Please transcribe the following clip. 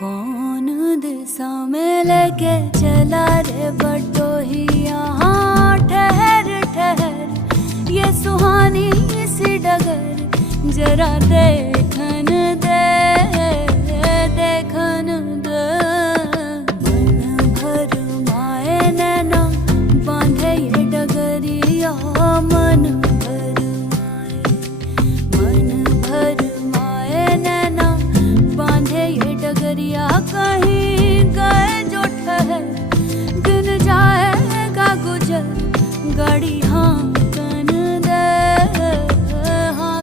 कौन दिशा में लेके चला रे बटोही, यहाँ ठहर ठहर ये सुहानी सी डगर जरा दे